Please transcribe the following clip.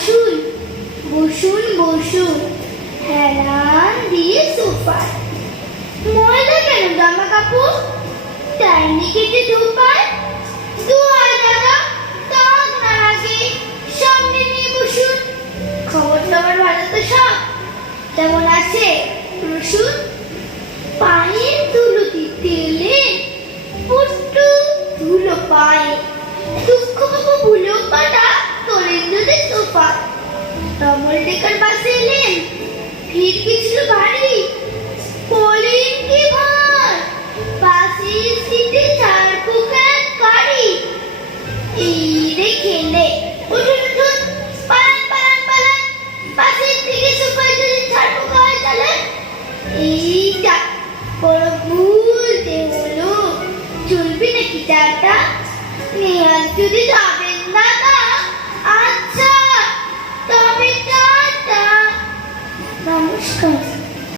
আসুন, বসুন বসুন হেলান দিয়ে সোফায়। ময়লা কেন জামা কাপড়? টাইনি কেটে ধোপায়। দুয়ার দাদা, দাগ না লাগে, সামনে নিয়ে বসুন। খবর টবর ভালো তো সব? কেমন আছে রসুন? পায়ের ধুলো দিতে এলে পুট্টু ধুলো পায়ে। দুঃখ বাবু ভুলো পাটা তোলেন যদি সোফা। ডবল ডেকার বাসে এলেন, ভিড় কি ছিল ভারী? বলেন কি ভাই, বাসের সিটে চার পোকার গাড়ি। এই রে খেলে, উঠুন উঠুন, পালান পালান পালান, বাসের থেকে সোফায় যদি চার পোকা হয় চালান। এইটা বড় ভুলতে হলো, চলবে নাকি চাটা? নেহাত যদি যাবেন দাদা, আচ্ছা তবে টাটা, নমস্কার।